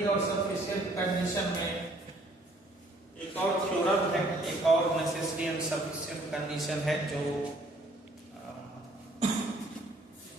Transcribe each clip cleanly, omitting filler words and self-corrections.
नेसेसरी और sufficient condition में एक और थ्योरम है, एक और नेसेसरी एंड सफिशिएंट कंडीशन है जो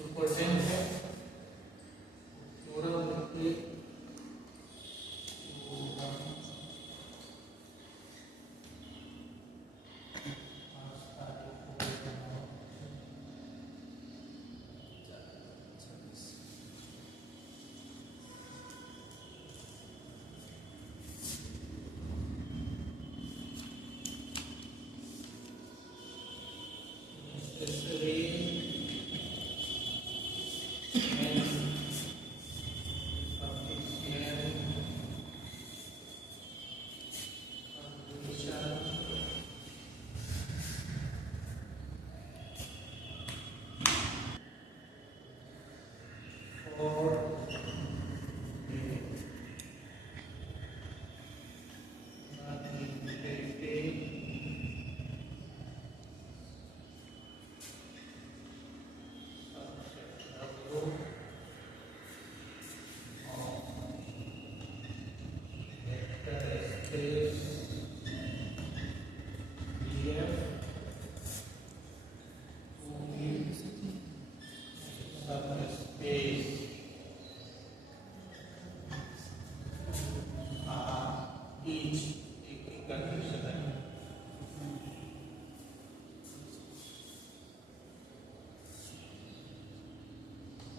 इम्पोर्टेंट है। Theorem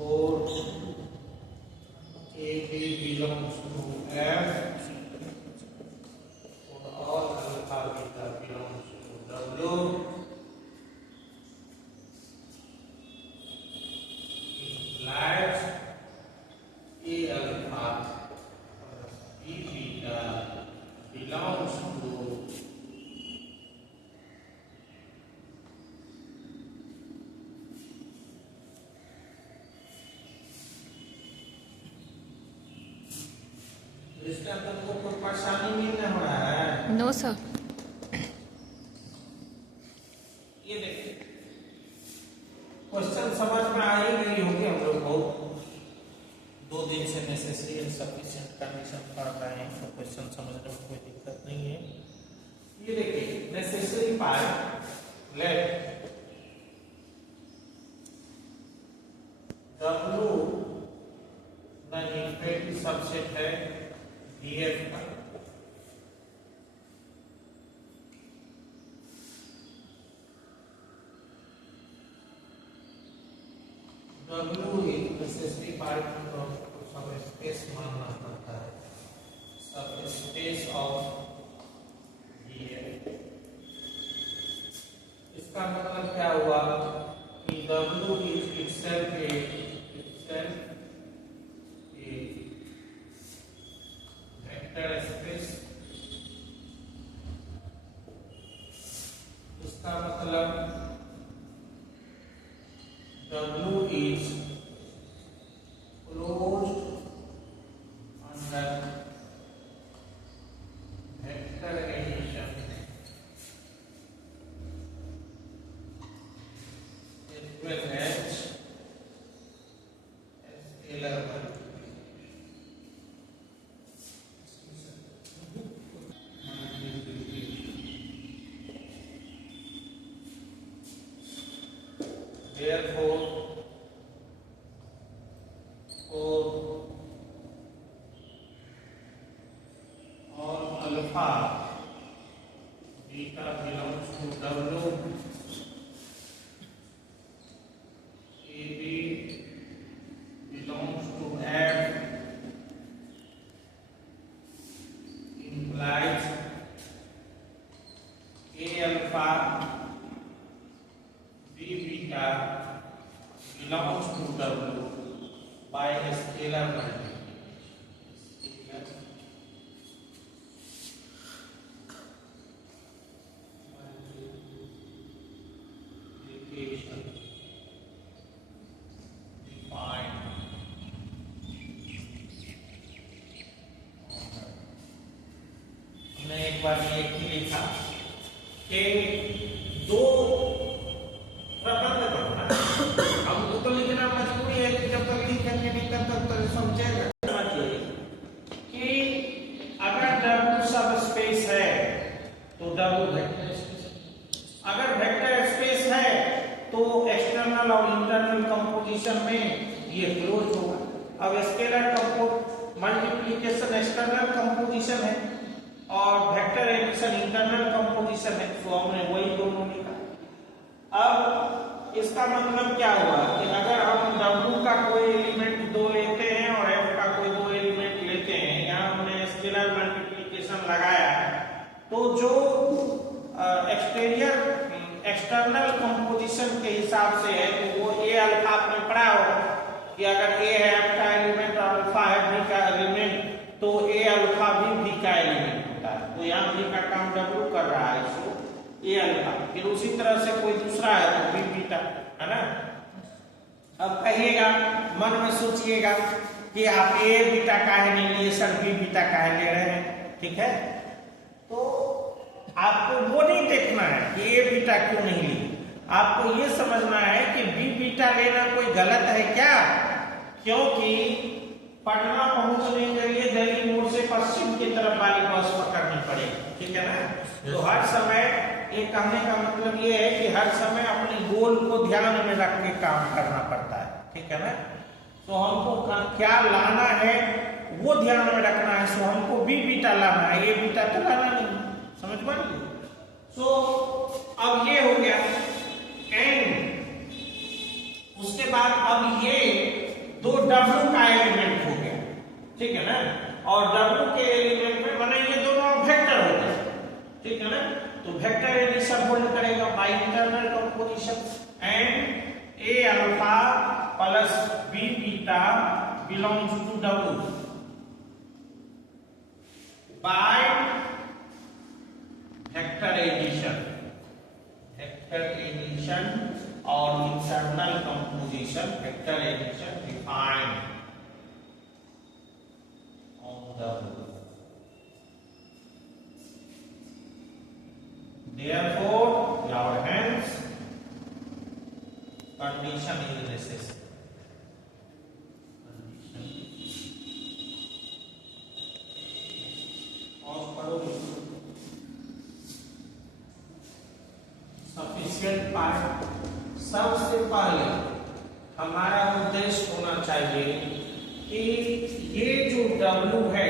or AB belongs to F, or all alpha beta belongs to W, implies A alpha plus B beta belongs to इसके अंदर को कोई परेशानी नहीं ना हो रहा है? No sir. ये देखिए क्वेश्चन समझ में आ ही गई होगी। हम लोग को 2 दिन से नेसेसरी एंड सफिशिएंट कंडीशन पढ़ रहे हैं तो क्वेश्चन समझने में कोई दिक्कत नहीं है। ये देखिए necessary part let W the infinity subset है DF का। W is necessary part of सब स्पेस मानना पड़ता है, सब स्पेस ऑफ DF। इसका मतलब क्या हुआ कि W is itself A vector space. इसका मतलब W is closed under vector addition as well as scalar therefore all alpha beta belongs to W, AB belongs to F, implies A alpha B beta belongs to W by a scalar multiplication. Define हमने एक बार ये लिखा कि 2 प्रबंध बनना है। हम तो लिखना मजबूरी है कि जब तक लिखेंगे नहीं तब तक तो समझेगा। कंपोजिशन में ये क्लोज होगा। अब स्केलर मल्टीप्लिकेशन एक्सटर्नल कंपोजिशन है और वेक्टर एडिशन इंटरनल कंपोजिशन है, तो हमने वही दोनों लिखा। अब इसका मतलब क्या हुआ कि अगर हम W का कोई एलिमेंट 2 लेते हैं और F का कोई 2 एलिमेंट लेते हैं, यहाँ हमने स्केलर मल्टीप्लिकेशन लगाया है, तो जो एक्सटर्नल कंपोजिशन के हिसाब से है तो वो A अल्फा आपने पढ़ा होगा कि अगर A है F का एलिमेंट और अल्फा है B का एलिमेंट, तो A अल्फा भी B का एलिमेंट होता है। तो यहाँ B का काम W कर रहा है, इसको A अल्फा। फिर उसी तरह से कोई दूसरा है तो B बीटा, है ना। अब कहिएगा, मन में सोचिएगा कि आप A बीटा काहे नहीं लिए सर, B बीटा काहे ले रहे हैं, ठीक है। तो आपको वो नहीं देखना है कि A बीटा क्यों नहीं ली, आपको ये समझना है कि B बीटा लेना कोई गलत है क्या, क्योंकि पटना पहुंचने के लिए दिल्ली मोड़ से पश्चिम की तरफ वाली बस पकड़नी पड़ेगी, ठीक है ना। तो हर समय ये कहने का मतलब ये है कि हर समय अपने गोल को ध्यान में रख के काम करना पड़ता है, ठीक है ना। तो हमको क्या लाना है वो ध्यान में रखना है। सो हमको B बीटा लाना है, A बीटा तो लाना नहीं, समझ पा रही। सो अब ये हो गया एंड उसके बाद अब ये 2 W का एलिमेंट हो गया, ठीक है ना। और W के एलिमेंट में माने ये दोनों वेक्टर होते हैं, ठीक है ना। तो वेक्टर एडिशन होल्ड करेगा by internal composition and A alpha plus B beta belongs to W by vector addition और internal composition. Vector addition defined on W। Therefore, your hands condition is necessary. Sufficient part. सबसे पहले हमारा उद्देश्य होना चाहिए कि ये जो W है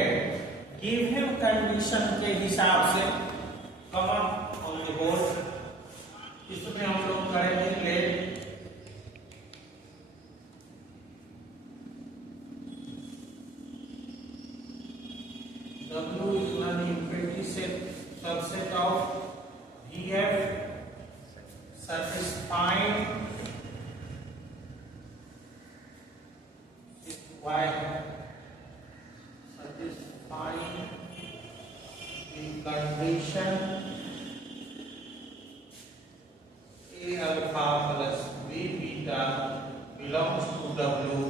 गिवन कंडीशन के हिसाब से कमन इसमें हम लोग करेंगे late W is an infinity subset of VF satisfying Y satisfying the condition A alpha plus B beta belongs to W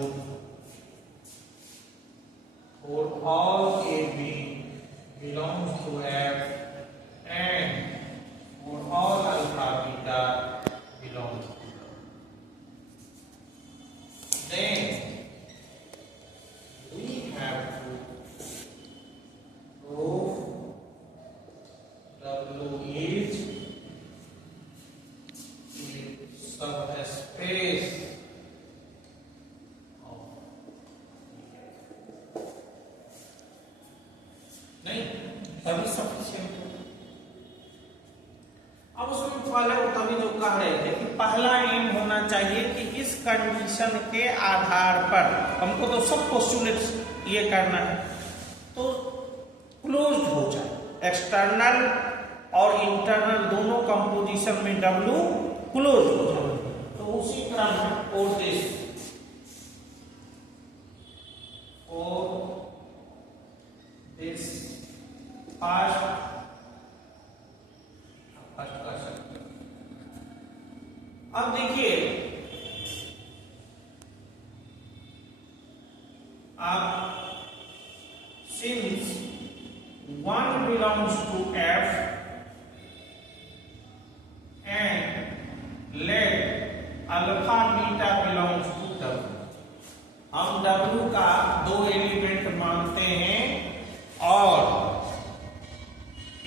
for all AB belongs to F and for all alpha beta belongs to W. Then we have to prove W is subspace of नहीं तभी सफिशिएंट। अब उसमें पहले तभी जो कह रहे थे कि पहला एम होना चाहिए कि इस कंडीशन के आधार पर हमको तो सब पोस्टुलेट्स ये करना है तो क्लोज हो जाए, एक्सटर्नल और इंटरनल दोनों कंपोजिशन में W क्लोज हो जाए। तो उसी क्रम में और दिस फर्स्ट कर सकते। अब देखिए आप since 1 belongs to F and let alpha beta belongs to W, हम W का 2 एलिमेंट मानते हैं और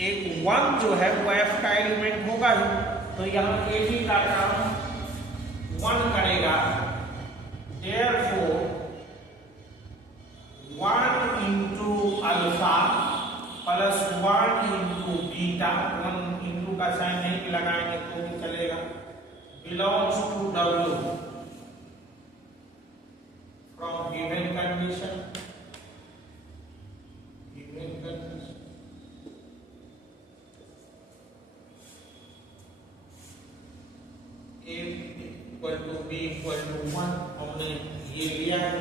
एक 1 जो है वो F का एलिमेंट होगा ही, तो यहाँ AB का काम 1 करेगा therefore 1 into alpha plus 1 into beta, 1 into का साइन नहीं लगाएंगे तो भी चलेगा, belongs to W from given condition. A equal to B equal to 1 हमने ये लिया है.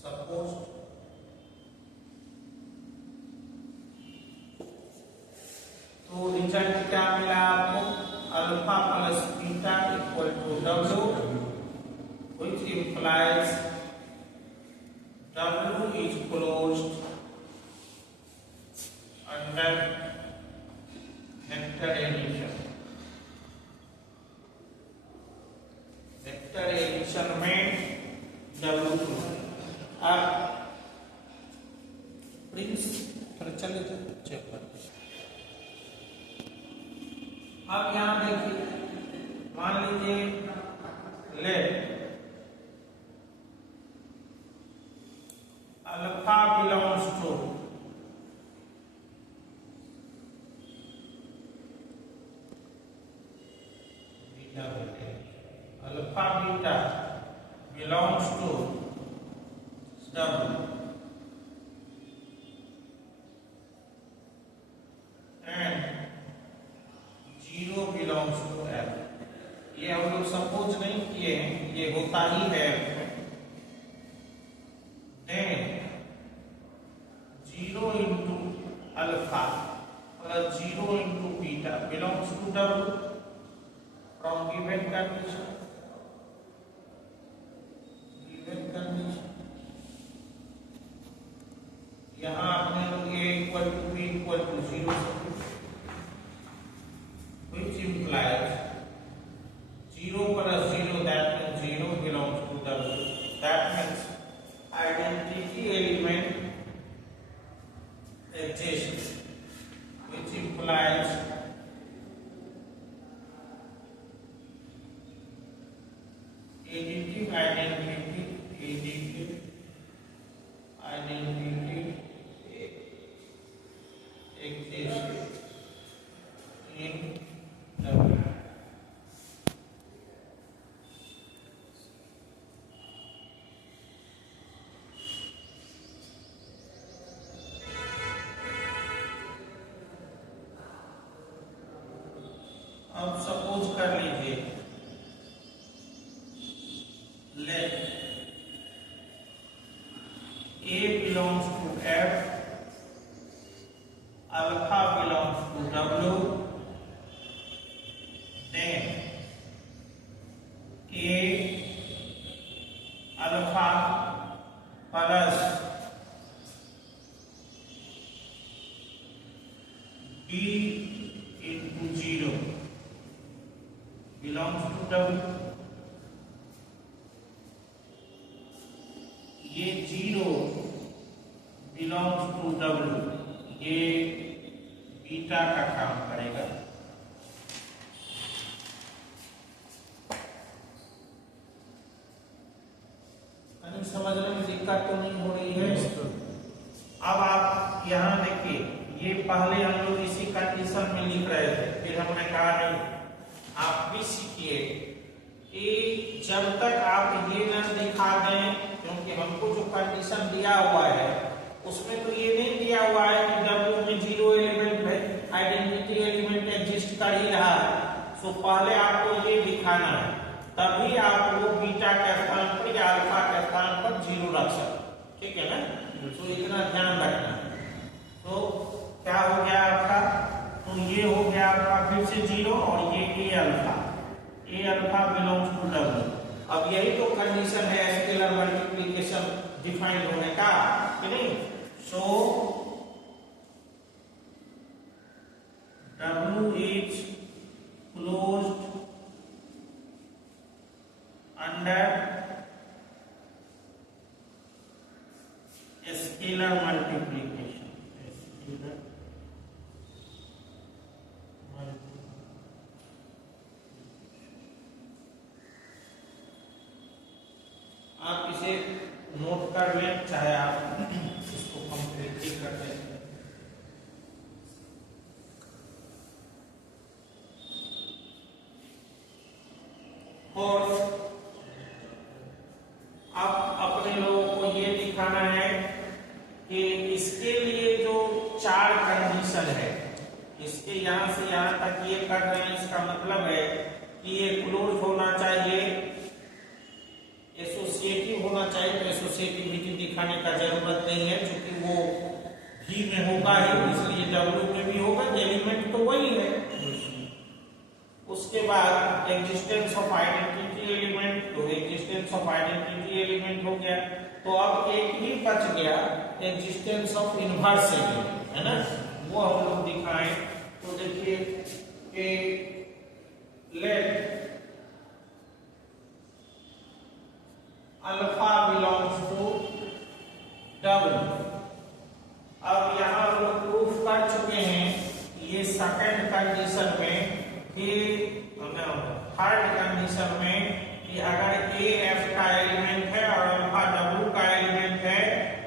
सपोज तो रिजल्ट क्या मिला आपको? Alpha plus beta equal to W, which implies W is closed under vector addition. Vector addition में W2. अब प्रिंस पर चले जाते चेक करते. अब यहाँ देखिए, मान लीजिए let alpha belongs to beta, alpha beta belongs to W and 0 belongs to F. ये हम लोग सपोज नहीं किए हैं, ये होता ही है. Then 0 into alpha plus 0 into beta belongs to W from given condition. यहाँ आपने लोग A equal to B equal to 0, which implies 0 plus 0, that means 0 belongs to W. That means identity element exists, which implies additive identity exists in W. अब सपोज कर लीजिए let A belongs to F, alpha belongs to W, then A alpha plus B into 0 belongs to W. ये 0 belongs to W, ये बीटा का काम करेगा. समझने में दिक्कत तो नहीं हो रही है? अब आप यहाँ देखिए, ये पहले हम लोग इसी कंडीशन में लिख रहे थे, फिर हमने कहा नहीं, आप भी सीखिए कि जब तक आप ये न दिखा दें, क्योंकि हमको जो कंडीशन दिया हुआ है उसमें तो ये नहीं दिया हुआ है कि W में 0 एलिमेंट है, आइडेंटिटी एलिमेंट एग्जिस्ट कर ही रहा है. सो पहले आपको ये दिखाना है, तभी आप वो बीटा के स्थान पर या अल्फा के स्थान पर 0 रख सकते. ठीक है ना? तो इतना ध्यान रखना है. तो क्या हो गया आपका? तो ये हो गया आपका फिर से 0 और ये A alpha belongs to W. अब यही तो कंडीशन है स्केलर मल्टीप्लिकेशन डिफाइन होने का, कि नहीं? सो W is closed under scalar multiplication. Note कर लें, चाहे आप इसको कंप्लीटली कर दें। और अब अपने लोगों को ये दिखाना है कि इसके लिए जो 4 कंडीशन है, इसके यहां से यहां तक ये कर रहे हैं, इसका मतलब है कि ये क्लोज होना चाहिए, एसोसिएटिव होना चाहिए। तो एसोसिएटिविटी दिखाने का जरूरत नहीं है, क्योंकि वो भी में होगा ही, इसलिए डब्ल्यू में भी होगा, एलिमेंट तो वही है। उसके बाद एग्जिस्टेंस ऑफ आइडेंटिटी एलिमेंट, तो एग्जिस्टेंस ऑफ आइडेंटिटी एलिमेंट हो गया। तो अब एक ही बच गया, एग्जिस्टेंस ऑफ इनवर्स एलिमेंट, है ना, वो हम लोग दिखाएं। तो देखिए कि let alpha belongs to W. अब यहां हम लोग प्रूफ कर चुके हैं ये सेकंड कंडीशन में कि थर्ड कंडीशन में कि अगर ए एफ का एलिमेंट है और अल्फा डब्ल्यू का एलिमेंट है,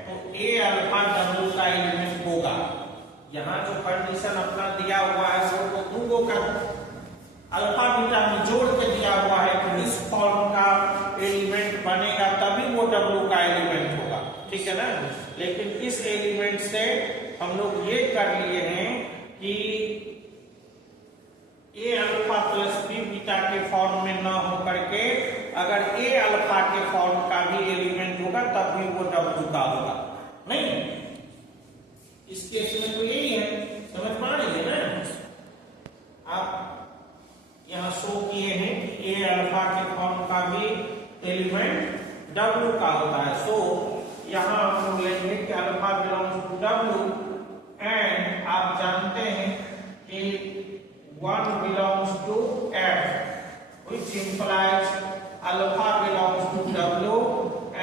तो ए अल्फा डब्ल्यू का एलिमेंट होगा। यहाँ जो कंडीशन अपना दिया हुआ है वो दो का अल्फा बीटा में जोड़ के दिया हुआ है कि इस फॉर्म का एलिमेंट बनेगा, तभी वो डब्ल्यू का एलिमेंट होगा, ठीक है ना। लेकिन इस एलिमेंट से हम लोग ये कर लिए हैं कि ए अल्फा प्लस बी बीटा के फॉर्म में ना हो करके अगर ए अल्फा के फॉर्म का भी एलिमेंट होगा तब भी वो डब्ल्यू का होगा। नहीं, इस केस में तो यही है, समझ पा रही है ना। आप यहां शो किए हैं कि ए अल्फा के फॉर्म का भी एलिमेंट डब्ल्यू का होता है। सो यहां हम लोग लेंगे कि alpha belongs to W, and आप जानते हैं कि 1 belongs to F, which implies alpha belongs to W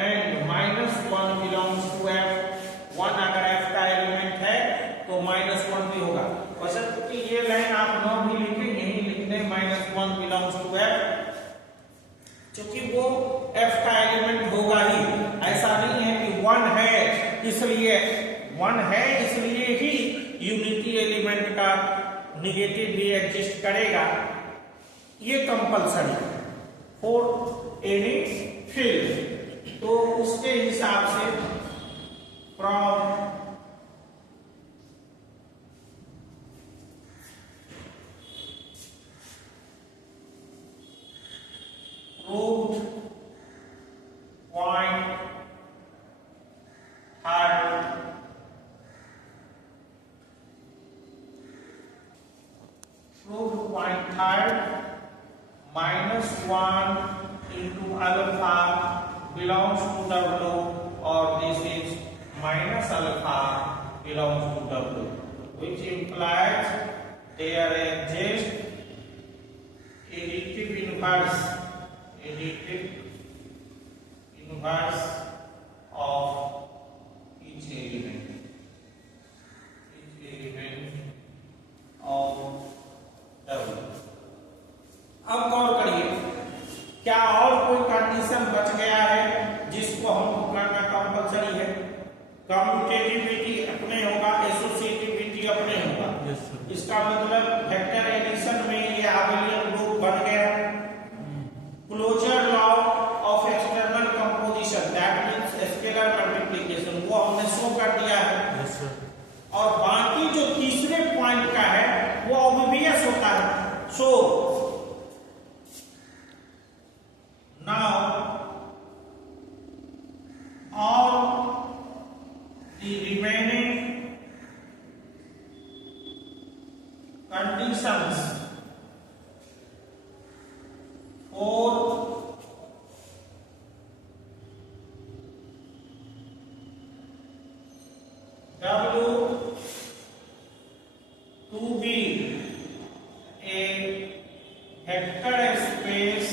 and -1 belongs to F। 1 अगर F का एलिमेंट है तो -1 भी होगा। वैसे क्योंकि ये लाइन आप न भी लिखें, यही लिख दें -1 belongs to F, क्योंकि वो F का एलिमेंट होगा ही। ऐसा नहीं है कि 1 है इसलिए 1 है इसलिए ही यूनिटी एलिमेंट का निगेटिव भी एग्जिस्ट करेगा, ये कंपल्सरी फॉर एनी फील्ड। तो उसके हिसाब से from root point third point third -1 into alpha belongs to W, or this is minus alpha belongs to W, which implies there exists additive inverse of each element of W। अब गौर करिए, क्या और कोई कंडीशन बच गया है जिसको हमको करना कंपलसरी है? कम्यूटेटिविटी अपने होगा, एसोसिएटिविटी अपने होगा। इसका मतलब वेक्टर एडिशन में ये आबेलियन ग्रुप बन गया। Closure law of external composition, that means scalar multiplication, वो हमने शो कर दिया है। और बाकी जो तीसरे पॉइंट का है वो ऑब्वियस होता है। So now all the remaining conditions for W to be a vector space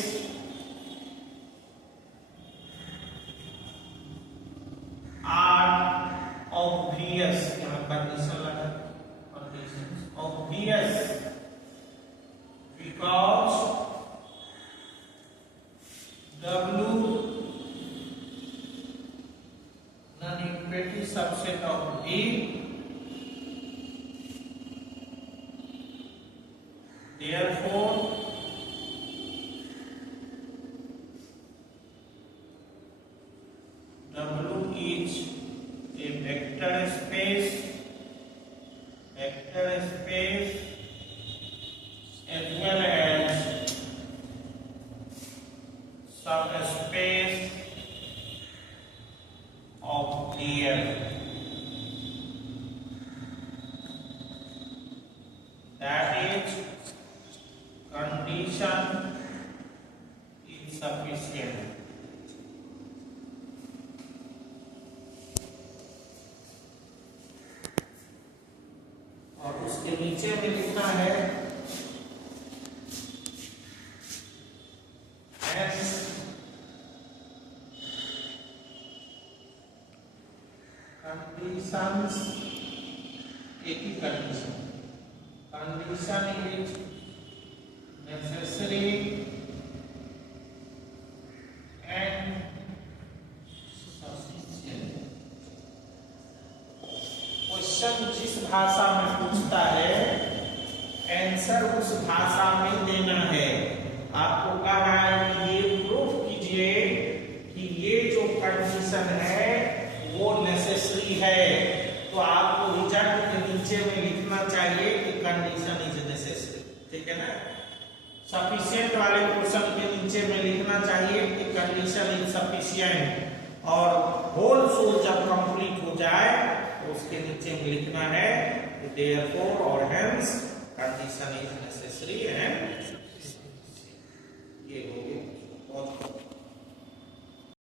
are obvious। यहाँ कंडीशन लगा, conditions obvious because W non-equative subset of D, therefore W is a vector space as well as subspace of DF. That is condition insufficient. और उसके नीचे में लिखना है conditions, एक ही condition is necessary and sufficient. Question जिस भाषा में पूछता है आंसर उस भाषा में देना है। आपको कहा है कि ये प्रूफ कीजिए कि ये जो कंडीशन है वो नेसेसरी है, तो आपको रिजल्ट के नीचे में लिखना चाहिए कि कंडीशन इज नेसेसरी। ठीक है ना। सफिशिएंट वाले क्वेश्चन के नीचे में लिखना चाहिए कि कंडीशन इज सफिशिएंट, और होल सोल जब कंप्लीट हो जाए तो उसके नीचे में लिखना है देयरफॉर और hence condition is necessary and